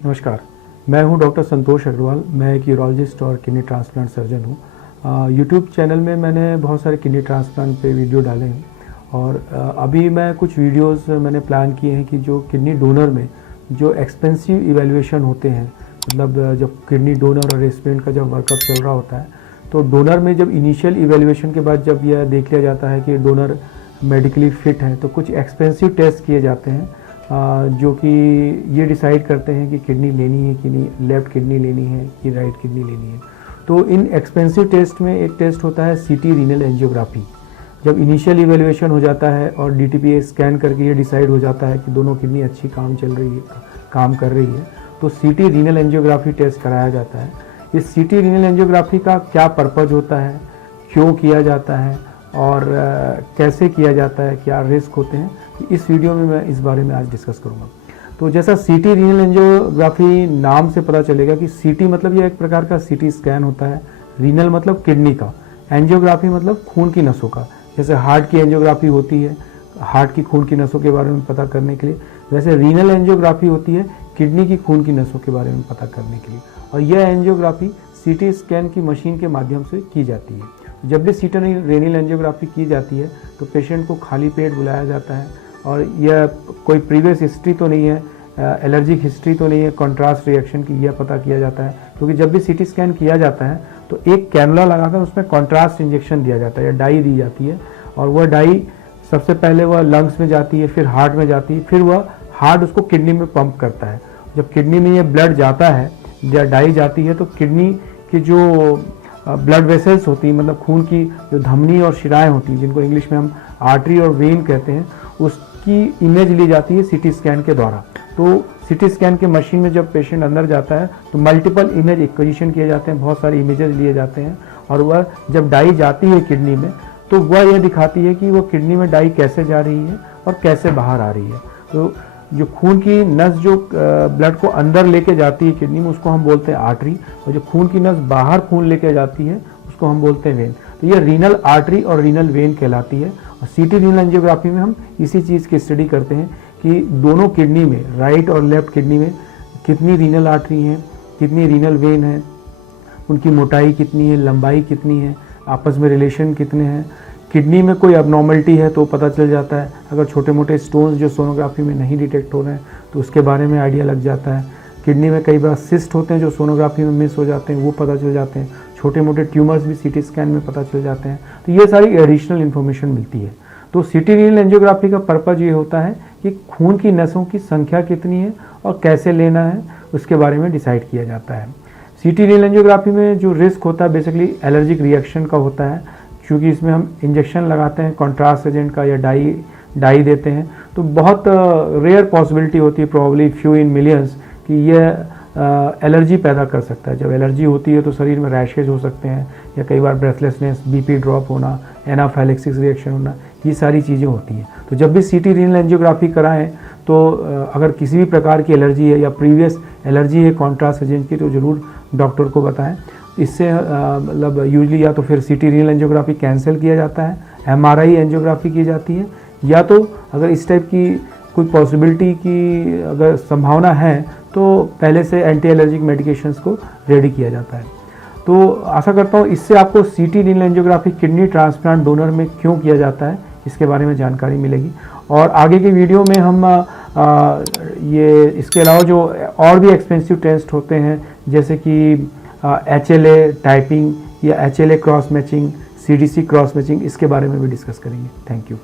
नमस्कार, मैं हूं डॉक्टर संतोष अग्रवाल। मैं एक यूरोलॉजिस्ट और किडनी ट्रांसप्लांट सर्जन हूं। यूट्यूब चैनल में मैंने बहुत सारे किडनी ट्रांसप्लांट पे वीडियो डाले हैं और अभी मैं कुछ वीडियोस मैंने प्लान किए हैं कि जो किडनी डोनर में जो एक्सपेंसिव इवैल्यूएशन होते हैं, मतलब जब किडनी डोनर और रेसिपिएंट का जब वर्कअप चल रहा होता है, तो डोनर में जब इनिशियल इवैल्यूएशन के बाद जब यह देख लिया जाता है कि डोनर मेडिकली फिट है, तो कुछ एक्सपेंसिव टेस्ट किए जाते हैं जो कि ये डिसाइड करते हैं कि किडनी लेनी है कि नहीं, लेफ़्ट किडनी लेनी है कि राइट किडनी लेनी है। तो इन एक्सपेंसिव टेस्ट में एक टेस्ट होता है सीटी रीनल एंजियोग्राफी। जब इनिशियल इवैल्यूएशन हो जाता है और डीटीपीए स्कैन करके ये डिसाइड हो जाता है कि दोनों किडनी अच्छी काम कर रही है, तो सीटी रीनल एंजियोग्राफी टेस्ट कराया जाता है। इस सीटी रीनल एंजियोग्राफी का क्या पर्पज़ होता है, क्यों किया जाता है और कैसे किया जाता है, क्या रिस्क होते हैं, इस वीडियो में मैं इस बारे में आज डिस्कस करूंगा। तो जैसा सीटी रीनल एंजियोग्राफी नाम से पता चलेगा कि सीटी मतलब यह एक प्रकार का सीटी स्कैन होता है, रीनल मतलब किडनी का, एंजियोग्राफी मतलब खून की नसों का। जैसे हार्ट की एंजियोग्राफी होती है हार्ट की खून की नसों के बारे में पता करने के लिए, वैसे रीनल एंजियोग्राफी होती है किडनी की खून की नसों के बारे में पता करने के लिए। और यह एंजियोग्राफी सीटी स्कैन की मशीन के माध्यम से की जाती है। जब भी सीटी रीनल एंजियोग्राफी की जाती है तो पेशेंट को खाली पेट बुलाया जाता है और यह कोई प्रीवियस हिस्ट्री तो नहीं है, एलर्जिक हिस्ट्री तो नहीं है, कॉन्ट्रास्ट रिएक्शन की, यह पता किया जाता है। क्योंकि जब भी सीटी स्कैन किया जाता है तो एक कैनुला लगाकर उसमें कॉन्ट्रास्ट इंजेक्शन दिया जाता है या डाई दी जाती है, और वह डाई सबसे पहले वह लंग्स में जाती है, फिर हार्ट में जाती है, फिर वह हार्ट उसको किडनी में पंप करता है। जब किडनी में यह ब्लड जाता है या डाई जाती है तो किडनी की जो ब्लड वेसल्स होती हैं, मतलब खून की जो धमनी और शिराएं होती हैं, जिनको इंग्लिश में हम आर्टरी और वेन कहते हैं, उसकी इमेज ली जाती है सीटी स्कैन के द्वारा। तो सीटी स्कैन के मशीन में जब पेशेंट अंदर जाता है तो मल्टीपल इमेज एक्विजिशन किए जाते हैं, बहुत सारे इमेजेस लिए जाते हैं, और वह जब डाई जाती है किडनी में तो वह यह दिखाती है कि वो किडनी में डाई कैसे जा रही है और कैसे बाहर आ रही है। तो जो खून की नस जो ब्लड को अंदर लेके जाती है किडनी में, उसको हम बोलते हैं आर्टरी, और जो खून की नस बाहर खून लेके जाती है उसको हम बोलते हैं वेन। तो ये रीनल आर्टरी और रीनल वेन कहलाती है। और सीटी रीनल एंजियोग्राफी में हम इसी चीज़ की स्टडी करते हैं कि दोनों किडनी में, राइट और लेफ्ट किडनी में, कितनी रीनल आर्टरी है, कितनी रीनल वेन है, उनकी मोटाई कितनी है, लंबाई कितनी है, आपस में रिलेशन कितने हैं। किडनी में कोई अबनॉर्मलिटी है तो पता चल जाता है। अगर छोटे मोटे स्टोन्स जो सोनोग्राफी में नहीं डिटेक्ट हो रहे हैं तो उसके बारे में आइडिया लग जाता है। किडनी में कई बार सिस्ट होते हैं जो सोनोग्राफी में मिस हो जाते हैं, वो पता चल जाते हैं। छोटे मोटे ट्यूमर्स भी सीटी स्कैन में पता चल जाते हैं। तो ये सारी एडिशनल इन्फॉर्मेशन मिलती है। तो सीटी रीनल एंजियोग्राफी का पर्पज़ ये होता है कि खून की नसों की संख्या कितनी है और कैसे लेना है उसके बारे में डिसाइड किया जाता है। सीटी रीनल एंजियोग्राफी में जो रिस्क होता है बेसिकली एलर्जिक रिएक्शन का होता है, क्योंकि इसमें हम इंजेक्शन लगाते हैं कॉन्ट्रास्ट एजेंट का या डाई देते हैं। तो बहुत रेयर पॉसिबिलिटी होती है, प्रोबेबली फ्यू इन मिलियंस, कि यह एलर्जी पैदा कर सकता है। जब एलर्जी होती है तो शरीर में रैशेज हो सकते हैं या कई बार ब्रेथलेसनेस, बीपी ड्रॉप होना, एनाफाइलेक्सिस रिएक्शन होना, ये सारी चीज़ें होती हैं। तो जब भी सीटी रीनल एंजियोग्राफी कराएं तो अगर किसी भी प्रकार की एलर्जी है या प्रीवियस एलर्जी है कॉन्ट्रास्ट एजेंट की तो ज़रूर डॉक्टर को बताएं। इससे मतलब यूजली या तो फिर सीटी रीनल एंजियोग्राफी कैंसिल किया जाता है, एमआरआई एंजियोग्राफी की जाती है, या तो अगर इस टाइप की कोई पॉसिबिलिटी की अगर संभावना है तो पहले से एंटी एलर्जिक मेडिकेशंस को रेडी किया जाता है। तो आशा करता हूँ इससे आपको सीटी renal angiography kidney transplant donor में क्यों किया जाता है इसके बारे में जानकारी मिलेगी। और आगे की वीडियो में हम ये इसके अलावा जो और भी एक्सपेंसिव टेस्ट होते हैं, जैसे कि HLA टाइपिंग या HLA cross matching, CDC cross matching, इसके बारे में भी डिस्कस करेंगे। Thank you.